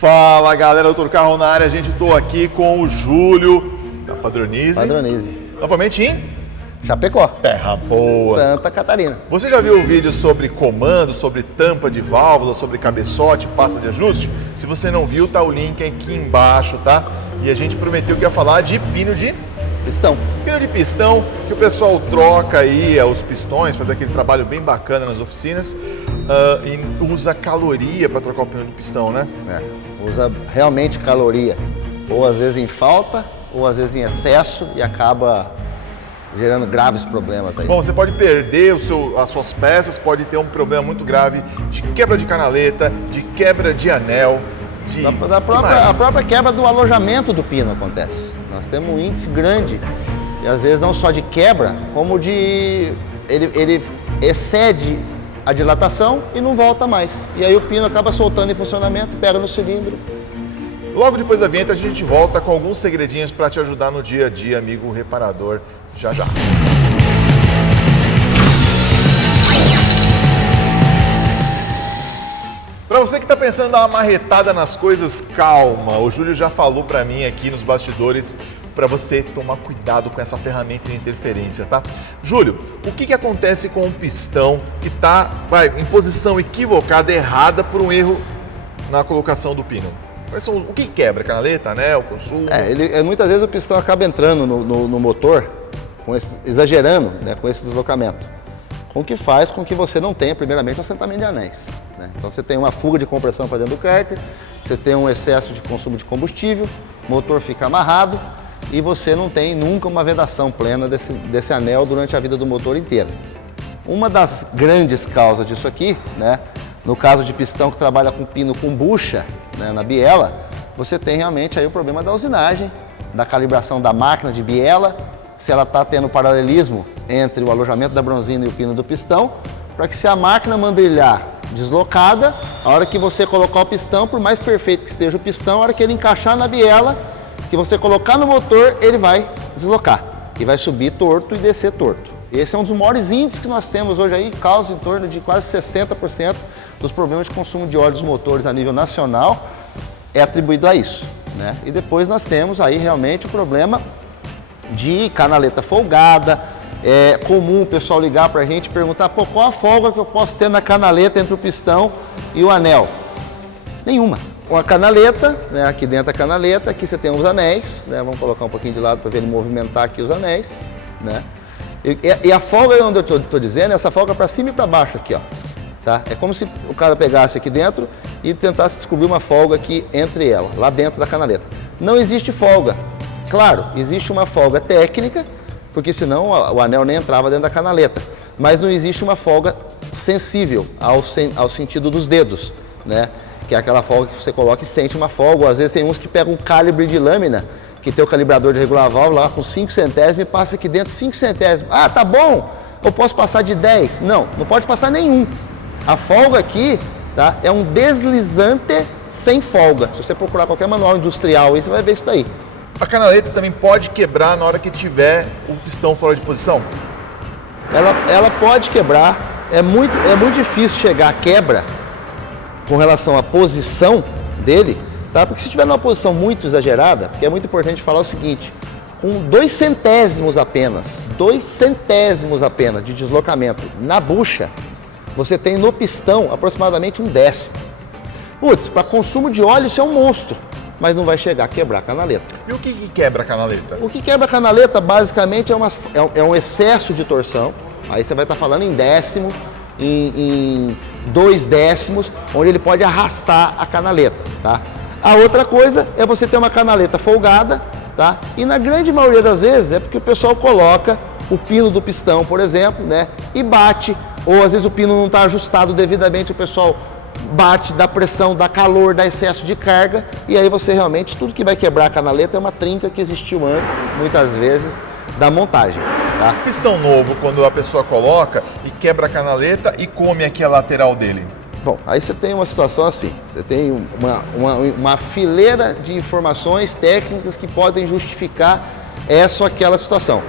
Fala galera, Doutor Carro na área, gente, estou aqui com o Júlio da Padronize. Novamente em Chapecó. Terra boa. Santa Catarina. Você já viu o vídeo sobre comando, sobre tampa de válvula, sobre cabeçote, pasta de ajuste? Se você não viu, tá o link aqui embaixo, tá? E a gente prometeu que ia falar de pino de pistão. Pino de pistão, que o pessoal troca aí os pistões, faz aquele trabalho bem bacana nas oficinas e usa caloria para trocar o pino de pistão, né? Usa realmente caloria, ou às vezes em falta, ou às vezes em excesso e acaba gerando graves problemas aí. Bom, você pode perder as suas peças, pode ter um problema muito grave de quebra de canaleta, de quebra de anel, a própria quebra do alojamento do pino acontece. Nós temos um índice grande, e às vezes não só de quebra, como de ele excede a dilatação e não volta mais. E aí o pino acaba soltando em funcionamento, pega no cilindro. Logo depois da vinheta a gente volta com alguns segredinhos para te ajudar no dia a dia, amigo reparador. Já já. Para você que está pensando em dar uma marretada nas coisas, calma. O Júlio já falou para mim aqui nos bastidores para você tomar cuidado com essa ferramenta de interferência, tá? Júlio, o que acontece com um pistão que está em posição equivocada, errada, por um erro na colocação do pino? O que quebra? Canaleta, anel, consumo? Muitas vezes o pistão acaba entrando no motor, exagerando, né, com esse deslocamento. O que faz com que você não tenha, primeiramente, um assentamento de anéis, né? Então você tem uma fuga de compressão para dentro do cárter, você tem um excesso de consumo de combustível, o motor fica amarrado e você não tem nunca uma vedação plena desse anel durante a vida do motor inteira. Uma das grandes causas disso aqui, né, no caso de pistão que trabalha com pino com bucha, né, na biela, você tem realmente aí o problema da usinagem, da calibração da máquina de biela, se ela está tendo paralelismo entre o alojamento da bronzina e o pino do pistão, para que se a máquina mandrilhar deslocada, a hora que você colocar o pistão, por mais perfeito que esteja o pistão, a hora que ele encaixar na biela, que você colocar no motor, ele vai deslocar e vai subir torto e descer torto. Esse é um dos maiores índices que nós temos hoje aí, causa em torno de quase 60% dos problemas de consumo de óleo dos motores a nível nacional é atribuído a isso, né? E depois nós temos aí realmente o problema de canaleta folgada. É comum o pessoal ligar para a gente e perguntar, pô, qual a folga que eu posso ter na canaleta entre o pistão e o anel? Nenhuma. Uma canaleta, né, aqui dentro da canaleta, aqui você tem os anéis, né, vamos colocar um pouquinho de lado para ver ele movimentar aqui os anéis, né? E a folga onde eu estou dizendo, essa folga para cima e para baixo aqui, ó, tá? É como se o cara pegasse aqui dentro e tentasse descobrir uma folga aqui entre ela, lá dentro da canaleta. Não existe folga. Claro, existe uma folga técnica, porque senão o anel nem entrava dentro da canaleta, mas não existe uma folga sensível ao sentido dos dedos, né? Que é aquela folga que você coloca e sente uma folga, ou às vezes tem uns que pegam um calibre de lâmina, que tem o calibrador de regular a válvula lá com 5 centésimos e passa aqui dentro 5 centésimos. Ah, tá bom, eu posso passar de 10? Não, não pode passar nenhum. A folga aqui, tá, é um deslizante sem folga. Se você procurar qualquer manual industrial aí, você vai ver isso daí. A canaleta também pode quebrar na hora que tiver o pistão fora de posição? Ela pode quebrar, é muito difícil chegar à quebra com relação à posição dele, tá? Porque se estiver numa posição muito exagerada, porque é muito importante falar o seguinte, com 2 centésimos apenas de deslocamento na bucha, você tem no pistão aproximadamente 1/10. Putz, para consumo de óleo isso é um monstro, mas não vai chegar a quebrar a canaleta. E o que quebra a canaleta? O que quebra a canaleta basicamente é um excesso de torção, aí você vai estar falando em décimo, em 2 décimos, onde ele pode arrastar a canaleta, tá? A outra coisa é você ter uma canaleta folgada, tá? E na grande maioria das vezes é porque o pessoal coloca o pino do pistão, por exemplo, né? E bate, ou às vezes o pino não está ajustado devidamente, o pessoal bate, dá pressão, dá calor, dá excesso de carga, e aí você realmente, tudo que vai quebrar a canaleta é uma trinca que existiu antes, muitas vezes, da montagem, tá? Pistão novo, quando a pessoa coloca e quebra a canaleta e come aqui a lateral dele. Bom, aí você tem uma situação assim, você tem uma fileira de informações técnicas que podem justificar essa ou aquela situação.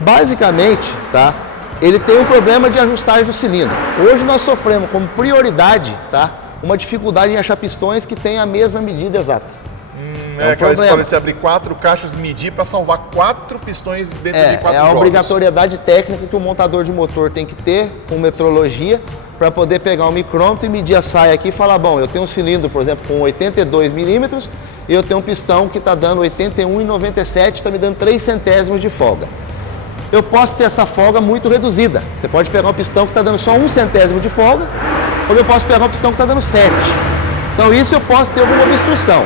Basicamente, tá? Ele tem um problema de ajustagem do cilindro. Hoje nós sofremos como prioridade, tá? uma dificuldade em achar pistões que tenham a mesma medida exata. É aquela história de você abrir 4 caixas, medir para salvar 4 pistões dentro de 4 jogos. É a obrigatoriedade técnica que o montador de motor tem que ter com metrologia para poder pegar um micrômetro e medir a saia aqui e falar, bom, eu tenho um cilindro, por exemplo, com 82 milímetros e eu tenho um pistão que está dando 81,97, está me dando 3 centésimos de folga. Eu posso ter essa folga muito reduzida. Você pode pegar um pistão que está dando só 1 centésimo de folga, ou eu posso pegar um pistão que está dando 7. Então isso eu posso ter alguma obstrução.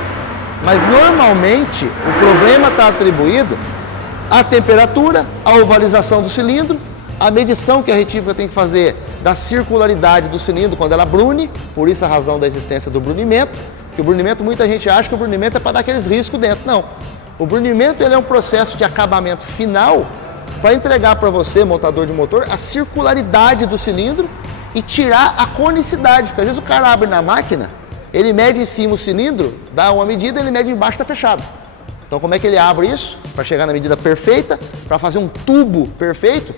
Mas normalmente o problema está atribuído à temperatura, à ovalização do cilindro, à medição que a retífica tem que fazer da circularidade do cilindro quando ela brune, por isso a razão da existência do brunimento, que o brunimento, muita gente acha que o brunimento é para dar aqueles riscos dentro. Não. O brunimento ele é um processo de acabamento final para entregar para você, montador de motor, a circularidade do cilindro e tirar a conicidade, porque às vezes o cara abre na máquina, ele mede em cima o cilindro, dá uma medida, ele mede embaixo, está fechado. Então como é que ele abre isso? Para chegar na medida perfeita, para fazer um tubo perfeito,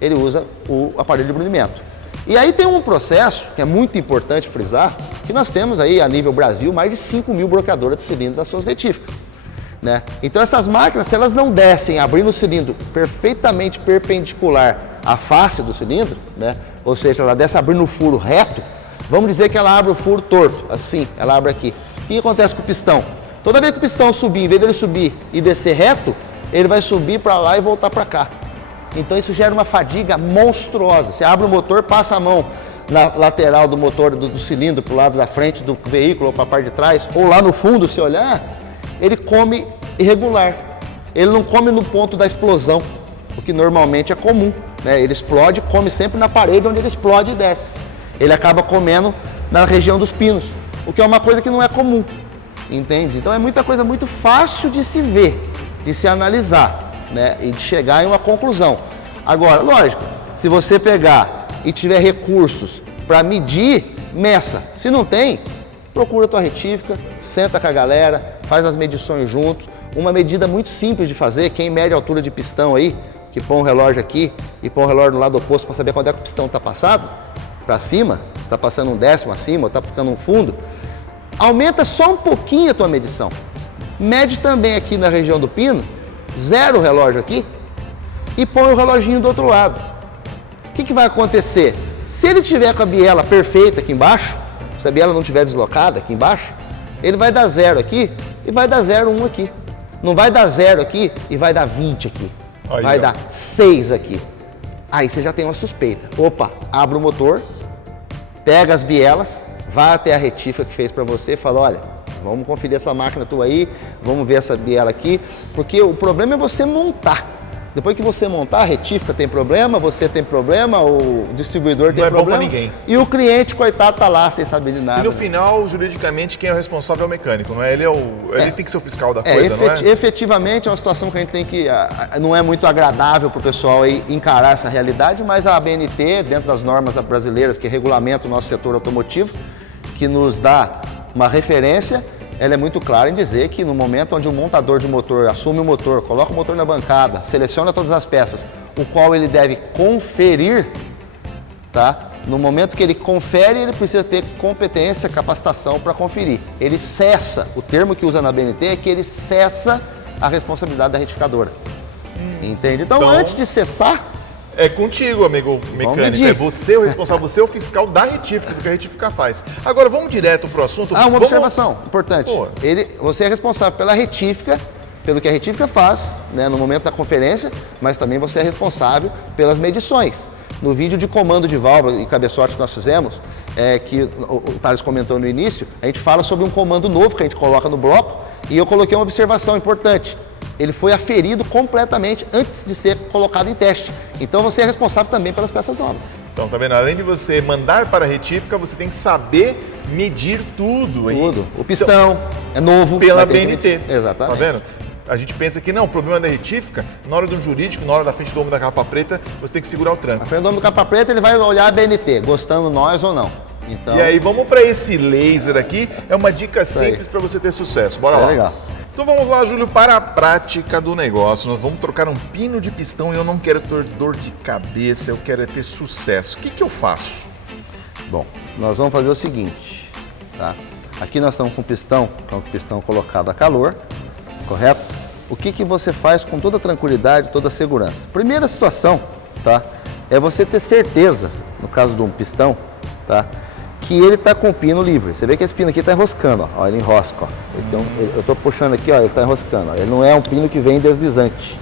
ele usa o aparelho de brunimento. E aí tem um processo, que é muito importante frisar, que nós temos aí a nível Brasil mais de 5.000 bloqueadoras de cilindro nas suas retíficas. Né? Então essas máquinas, se elas não descem abrindo o cilindro perfeitamente perpendicular à face do cilindro, né? Ou seja, ela desce abrindo o furo reto, vamos dizer que ela abre o furo torto, assim, ela abre aqui. O que acontece com o pistão? Toda vez que o pistão subir, em vez dele subir e descer reto, ele vai subir para lá e voltar para cá. Então isso gera uma fadiga monstruosa. Você abre o motor, passa a mão na lateral do motor, do cilindro, para o lado da frente do veículo ou para a parte de trás, ou lá no fundo, se olhar, ele come irregular. Ele não come no ponto da explosão, o que normalmente é comum. Né? Ele explode, come sempre na parede onde ele explode e desce. Ele acaba comendo na região dos pinos, o que é uma coisa que não é comum, entende? Então é muita coisa muito fácil de se ver, de se analisar, né? E de chegar em uma conclusão. Agora, lógico, se você pegar e tiver recursos para medir, meça. Se não tem, procura a tua retífica, senta com a galera, faz as medições juntos. Uma medida muito simples de fazer, quem mede a altura de pistão aí, que põe um relógio aqui e põe um relógio do lado oposto para saber quando é que o pistão está passado, para cima, se está passando um décimo acima ou está ficando um fundo, aumenta só um pouquinho a tua medição. Mede também aqui na região do pino, zero o relógio aqui e põe o reloginho do outro lado. O que vai acontecer? Se ele tiver com a biela perfeita aqui embaixo, se a biela não estiver deslocada aqui embaixo, ele vai dar 0 aqui e vai dar 0,1 aqui. Não vai dar 0 aqui e vai dar 20 aqui. Aí, vai dar 6 aqui. Aí você já tem uma suspeita. Opa, abre o motor, pega as bielas, vai até a retífica que fez para você e fala, olha, vamos conferir essa máquina tua aí, vamos ver essa biela aqui, porque o problema é você montar. Depois que você montar, a retífica tem problema, você tem problema, o distribuidor tem problema. Não é bom pra ninguém. E o cliente, coitado, tá lá sem saber de nada. E no final, juridicamente, quem é o responsável é o mecânico, não é? Ele tem que ser o fiscal da coisa, não é? Efetivamente, é uma situação que a gente tem que... Não é muito agradável pro pessoal aí encarar essa realidade, mas a ABNT, dentro das normas brasileiras que regulamentam o nosso setor automotivo, que nos dá uma referência, ela é muito clara em dizer que no momento onde o montador de motor assume o motor, coloca o motor na bancada, seleciona todas as peças, o qual ele deve conferir, tá? No momento que ele confere, ele precisa ter competência, capacitação para conferir. Ele cessa, o termo que usa na BNT é que ele cessa a responsabilidade da retificadora. Entende? Então, antes de cessar... É contigo, amigo mecânico. É você o responsável, você é o fiscal da retífica, do que a retífica faz. Agora, vamos direto pro assunto. Uma observação importante. Você é responsável pela retífica, pelo que a retífica faz, né, no momento da conferência, mas também você é responsável pelas medições. No vídeo de comando de válvula e cabeçote que nós fizemos, que o Thales comentou no início, a gente fala sobre um comando novo que a gente coloca no bloco, e eu coloquei uma observação importante. Ele foi aferido completamente antes de ser colocado em teste. Então você é responsável também pelas peças novas. Então, tá vendo? Além de você mandar para a retífica, você tem que saber medir tudo. Tudo. O pistão é novo. Pela BNT. Exatamente. Tá vendo? A gente pensa que não, o problema da retífica, na hora do jurídico, na hora da frente do ombro da capa preta, você tem que segurar o tranco. Na frente do ombro da capa preta, ele vai olhar a BNT, gostando nós ou não. Então... E aí, vamos para esse laser aqui. É uma dica simples para você ter sucesso. Bora lá. Legal. Então vamos lá, Júlio, para a prática do negócio. Nós vamos trocar um pino de pistão e eu não quero ter dor de cabeça, eu quero ter sucesso. O que eu faço? Bom, nós vamos fazer o seguinte. tá? Aqui nós estamos com o pistão, que é um pistão colocado a calor, correto? O que você faz com toda tranquilidade, toda segurança? Primeira situação, tá? É você ter certeza, no caso de um pistão, tá? Que ele está com o pino livre. Você vê que esse pino aqui está enroscando, ó, ele enrosca, ó. Eu estou puxando aqui, ó, ele está enroscando, ó. Ele não é um pino que vem deslizante,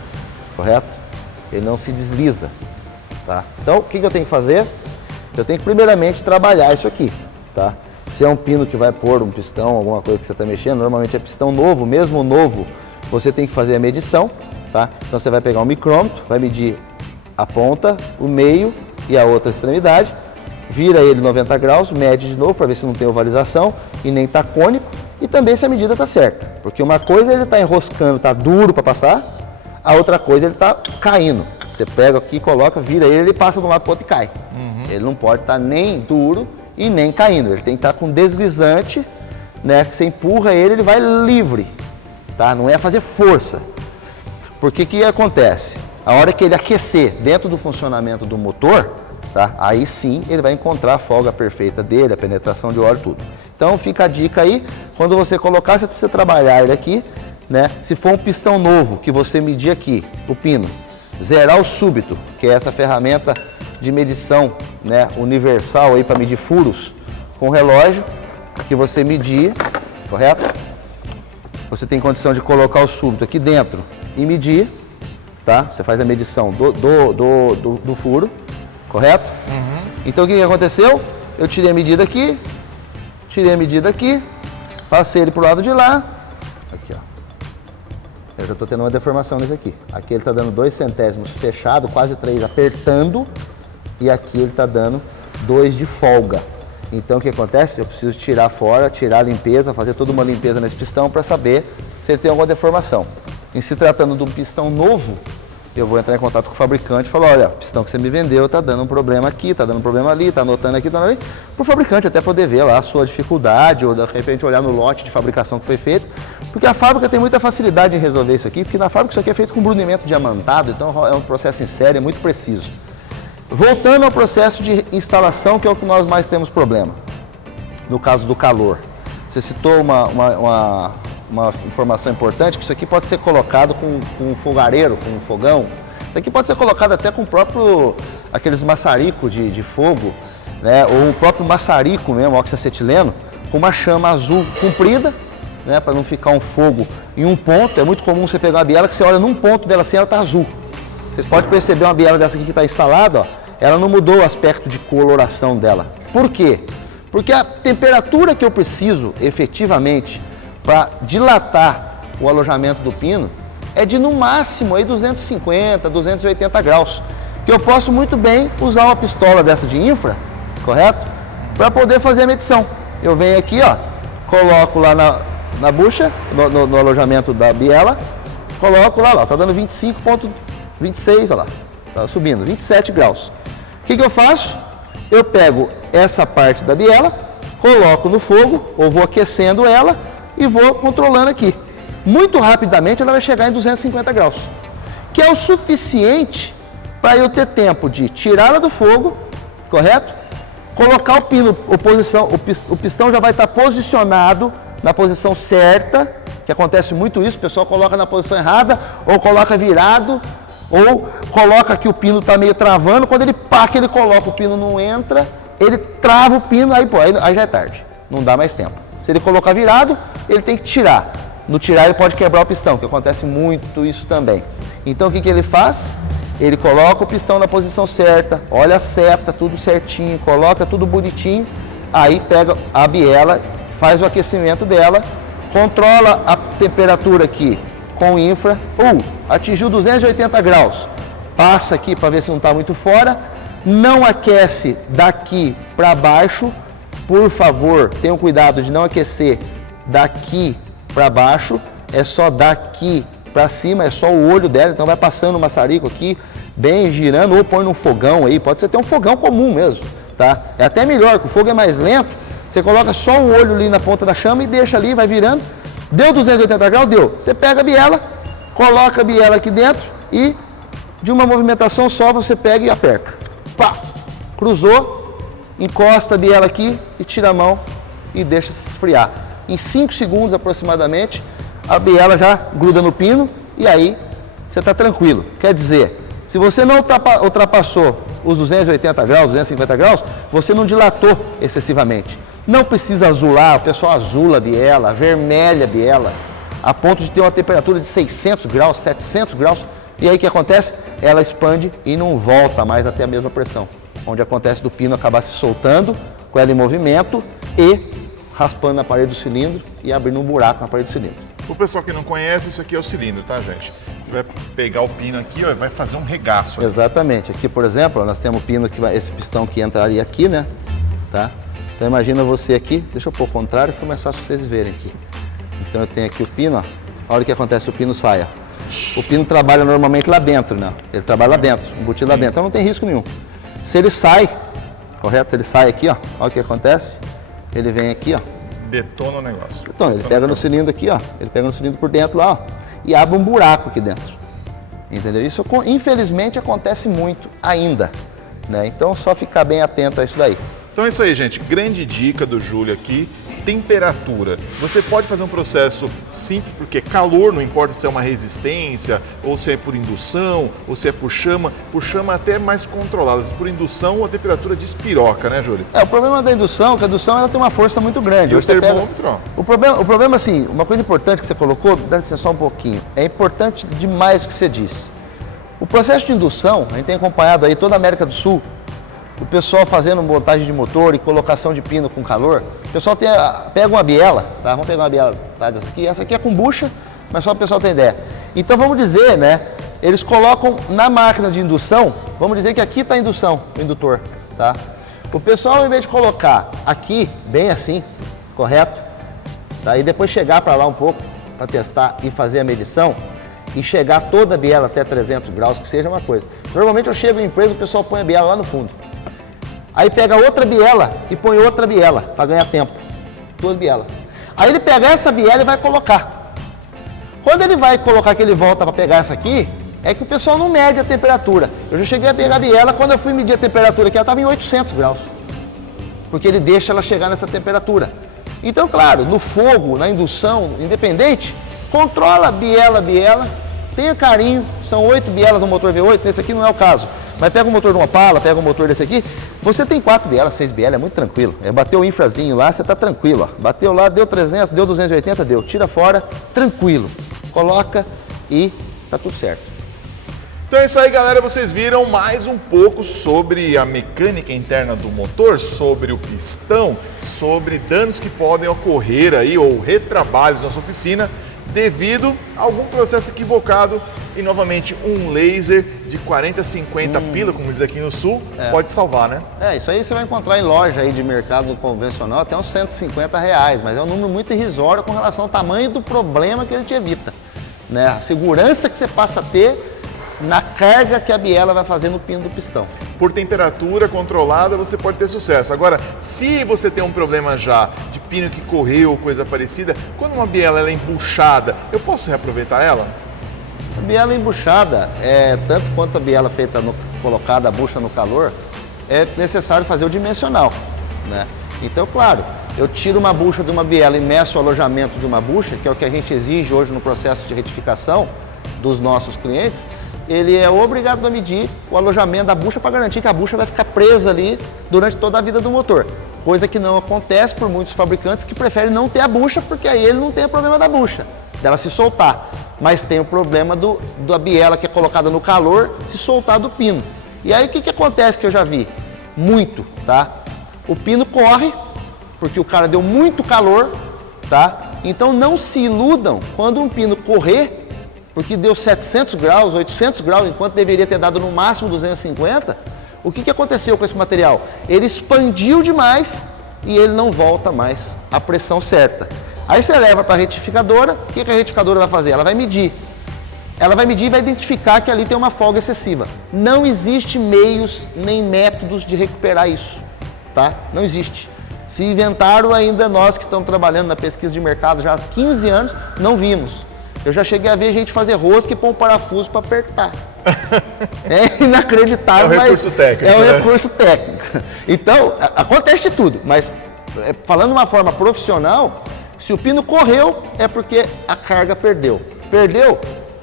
correto? Ele não se desliza, tá? Então, o que eu tenho que fazer? Eu tenho que primeiramente trabalhar isso aqui, tá? Se é um pino que vai pôr um pistão, alguma coisa que você está mexendo, normalmente é pistão novo, mesmo novo, você tem que fazer a medição, tá? Então você vai pegar um micrômetro, vai medir a ponta, o meio e a outra extremidade, vira ele 90 graus, mede de novo para ver se não tem ovalização e nem está cônico e também se a medida está certa. Porque uma coisa ele está enroscando, está duro para passar, a outra coisa ele está caindo. Você pega aqui, coloca, vira ele passa de um lado para o outro e cai. Ele não pode estar nem duro e nem caindo. Ele tem que estar com deslizante, né? Que você empurra ele, ele vai livre, tá? Não é fazer força. Porque o que acontece? A hora que ele aquecer dentro do funcionamento do motor, tá? Aí sim ele vai encontrar a folga perfeita dele, a penetração de óleo, tudo. Então fica a dica aí, quando você colocar, você precisa trabalhar ele aqui, né? Se for um pistão novo que você medir aqui, o pino, zerar o súbito, que é essa ferramenta de medição, né, universal aí para medir furos com relógio, que você medir, correto? Você tem condição de colocar o súbito aqui dentro e medir, tá? Você faz a medição do furo, correto? Então o que aconteceu? Eu tirei a medida aqui, passei ele pro lado de lá, aqui ó. Eu já estou tendo uma deformação nesse aqui. Aqui ele está dando 2 centésimos fechado, quase 3 apertando, e aqui ele está dando 2 de folga. Então o que acontece? Eu preciso tirar fora, tirar a limpeza, fazer toda uma limpeza nesse pistão para saber se ele tem alguma deformação. Em se tratando de um pistão novo, eu vou entrar em contato com o fabricante e falar, olha, o pistão que você me vendeu está dando um problema aqui, está dando um problema ali, está anotando aqui, está anotando ali, para o fabricante até poder ver lá a sua dificuldade ou de repente olhar no lote de fabricação que foi feito, porque a fábrica tem muita facilidade em resolver isso aqui, porque na fábrica isso aqui é feito com brunimento diamantado, então é um processo em série, é muito preciso. Voltando ao processo de instalação, que é o que nós mais temos problema, no caso do calor. Você citou uma informação importante, que isso aqui pode ser colocado com um fogareiro, com um fogão. Isso aqui pode ser colocado até com o próprio, aqueles maçarico de fogo, né? Ou o próprio maçarico mesmo, oxacetileno, com uma chama azul comprida, né? Para não ficar um fogo em um ponto. É muito comum você pegar uma biela que você olha num ponto dela assim, ela está azul. Vocês podem perceber uma biela dessa aqui que está instalada, ó, ela não mudou o aspecto de coloração dela. Por quê? Porque a temperatura que eu preciso efetivamente para dilatar o alojamento do pino é de no máximo aí 250, 280 graus. Que eu posso muito bem usar uma pistola dessa de infra, correto? Para poder fazer a medição. Eu venho aqui, ó, coloco lá na bucha, no alojamento da biela, coloco lá, ó, tá dando 25,26, olha lá, tá subindo, 27 graus. O que eu faço? Eu pego essa parte da biela, coloco no fogo, ou vou aquecendo ela e vou controlando aqui. Muito rapidamente ela vai chegar em 250 graus, que é o suficiente para eu ter tempo de tirá-la do fogo, correto? Colocar o pino, o pistão já vai estar posicionado na posição certa, que acontece muito isso, o pessoal coloca na posição errada, ou coloca virado, ou coloca que o pino está meio travando, quando ele pá, que ele coloca, o pino não entra, ele trava o pino, aí já é tarde, não dá mais tempo. Se ele colocar virado, ele tem que tirar. No tirar ele pode quebrar o pistão, que acontece muito isso também. Então o que ele faz? Ele coloca o pistão na posição certa, olha a seta, tudo certinho, coloca tudo bonitinho, aí pega a biela, faz o aquecimento dela, controla a temperatura aqui com infra, atingiu 280 graus, passa aqui para ver se não está muito fora, não aquece daqui para baixo, por favor, tenham cuidado de não aquecer daqui para baixo, é só daqui para cima, é só o olho dela, então vai passando o maçarico aqui, bem girando, ou põe num fogão aí, pode ser até um fogão comum mesmo, tá? É até melhor, que o fogo é mais lento, você coloca só o olho ali na ponta da chama e deixa ali, vai virando, deu 280 graus, deu. Você pega a biela, coloca a biela aqui dentro e de uma movimentação só você pega e aperta. Pá! Cruzou, encosta a biela aqui e tira a mão e deixa se esfriar. Em 5 segundos aproximadamente, a biela já gruda no pino e aí você está tranquilo. Quer dizer, se você não ultrapassou os 280 graus, 250 graus, você não dilatou excessivamente. Não precisa azular, o pessoal azula a biela, vermelha a biela, a ponto de ter uma temperatura de 600 graus, 700 graus. E aí o que acontece? Ela expande e não volta mais até a mesma pressão. Onde acontece do pino acabar se soltando, com ela em movimento e raspando na parede do cilindro e abrindo um buraco na parede do cilindro. O pessoal que não conhece, isso aqui é o cilindro, tá, gente? Vai pegar o pino aqui, ó, e vai fazer um regaço. Aqui. Exatamente. Aqui, por exemplo, nós temos o pino que vai, esse pistão que entraria aqui, né? Tá? Então imagina você aqui, deixa eu pôr o contrário que é mais fácil vocês verem aqui. Então eu tenho aqui o pino, ó. Olha o que acontece, o pino sai, ó. O pino trabalha normalmente lá dentro, né? Ele trabalha lá dentro, embutido lá dentro, então não tem risco nenhum. Se ele sai, correto? Se ele sai aqui, ó, olha o que acontece. Ele vem aqui, ó. Detona o negócio. Detona, ele pega no cilindro aqui, ó. Ele pega no cilindro por dentro lá, ó. E abre um buraco aqui dentro. Entendeu? Isso, infelizmente, acontece muito ainda, né? Então, só ficar bem atento a isso daí. Então é isso aí, gente. Grande dica do Júlio aqui. Temperatura. Você pode fazer um processo simples, porque calor, não importa se é uma resistência, ou se é por indução, ou se é por chama até mais controladas. Por indução, a temperatura despiroca, né, Júlio? O problema da indução é que a indução ela tem uma força muito grande. E o termômetro, ó. O problema, assim, uma coisa importante que você colocou, dá licença só um pouquinho, é importante demais o que você disse. O processo de indução, a gente tem acompanhado aí toda a América do Sul, o pessoal fazendo montagem de motor e colocação de pino com calor. O pessoal pega uma biela, tá? Vamos pegar uma biela, tá? Dessa aqui. Essa aqui é com bucha, mas só para o pessoal ter ideia. Então vamos dizer, né? Eles colocam na máquina de indução, vamos dizer que aqui está a indução, o indutor, tá? O pessoal, ao invés de colocar aqui, bem assim, correto? Tá? E depois chegar para lá um pouco, para testar e fazer a medição, e chegar toda a biela até 300 graus, que seja uma coisa. Normalmente eu chego em empresa, o pessoal põe a biela lá no fundo. Aí pega outra biela e põe outra biela para ganhar tempo. Duas bielas. Aí ele pega essa biela e vai colocar. Quando ele vai colocar que ele volta para pegar essa aqui, é que o pessoal não mede a temperatura. Eu já cheguei a pegar a biela, quando eu fui medir a temperatura aqui, ela estava em 800 graus. Porque ele deixa ela chegar nessa temperatura. Então, claro, no fogo, na indução, independente, controla biela, tenha carinho, são 8 bielas no motor V8, nesse aqui não é o caso. Mas pega o motor de uma Opala, pega o motor desse aqui, você tem 4 bielas, 6 bielas, é muito tranquilo. Bateu o infrazinho lá, você tá tranquilo, ó. Bateu lá, deu 300, deu 280, deu. Tira fora, tranquilo. Coloca e tá tudo certo. Então é isso aí, galera. Vocês viram mais um pouco sobre a mecânica interna do motor, sobre o pistão, sobre danos que podem ocorrer aí ou retrabalhos na sua oficina devido a algum processo equivocado. E novamente um laser de 40, 50 pila, como diz aqui no sul, pode salvar, né? Isso aí você vai encontrar em loja aí de mercado convencional até uns 150 reais, mas é um número muito irrisório com relação ao tamanho do problema que ele te evita, né? A segurança que você passa a ter na carga que a biela vai fazer no pino do pistão. Por temperatura controlada você pode ter sucesso. Agora, se você tem um problema já de pino que correu ou coisa parecida, quando uma biela ela é embuchada, eu posso reaproveitar ela? A biela embuchada, tanto quanto a biela feita colocada a bucha no calor, é necessário fazer o dimensional, né? Então, claro, eu tiro uma bucha de uma biela e meço o alojamento de uma bucha, que é o que a gente exige hoje no processo de retificação dos nossos clientes, ele é obrigado a medir o alojamento da bucha para garantir que a bucha vai ficar presa ali durante toda a vida do motor. Coisa que não acontece por muitos fabricantes que preferem não ter a bucha, porque aí ele não tem o problema da bucha, dela se soltar. Mas tem o problema da biela que é colocada no calor se soltar do pino. E aí o que acontece que eu já vi? Muito, tá? O pino corre, porque o cara deu muito calor, tá? Então não se iludam quando um pino correr, porque deu 700 graus, 800 graus, enquanto deveria ter dado no máximo 250, o que aconteceu com esse material? Ele expandiu demais e ele não volta mais à pressão certa. Aí você leva para a retificadora, o que a retificadora vai fazer? Ela vai medir. Ela vai medir e vai identificar que ali tem uma folga excessiva. Não existe meios nem métodos de recuperar isso, tá? Não existe. Se inventaram ainda, nós que estamos trabalhando na pesquisa de mercado já há 15 anos, não vimos. Eu já cheguei a ver gente fazer rosca e pôr um parafuso para apertar. É inacreditável, mas é um recurso técnico. É um recurso técnico. Então, acontece de tudo, mas falando de uma forma profissional, se o pino correu, é porque a carga perdeu. Perdeu,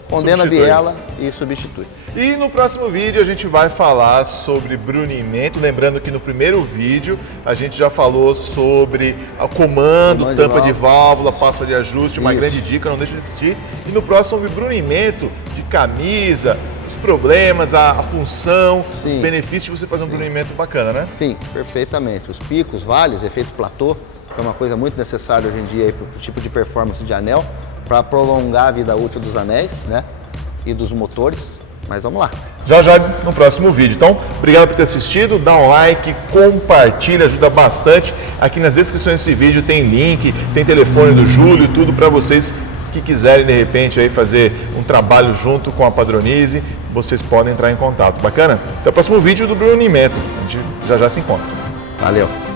condena a biela e substitui. E no próximo vídeo a gente vai falar sobre brunimento, lembrando que no primeiro vídeo a gente já falou sobre o comando, tampa de válvula, pasta de ajuste, uma grande dica, não deixe de assistir. E no próximo sobre brunimento de camisa, os problemas, a função, os benefícios de você fazer um brunimento bacana, né? Sim, perfeitamente. Os picos, vales, efeito platô, que é uma coisa muito necessária hoje em dia para o tipo de performance de anel, para prolongar a vida útil dos anéis, né? E dos motores. Mas vamos lá. Já no próximo vídeo. Então, obrigado por ter assistido, dá um like, compartilha, ajuda bastante. Aqui nas descrições desse vídeo tem link, tem telefone do Júlio, tudo para vocês que quiserem de repente aí fazer um trabalho junto com a Padronize, vocês podem entrar em contato. Bacana? Até o próximo vídeo do brunimento. A gente já se encontra. Valeu.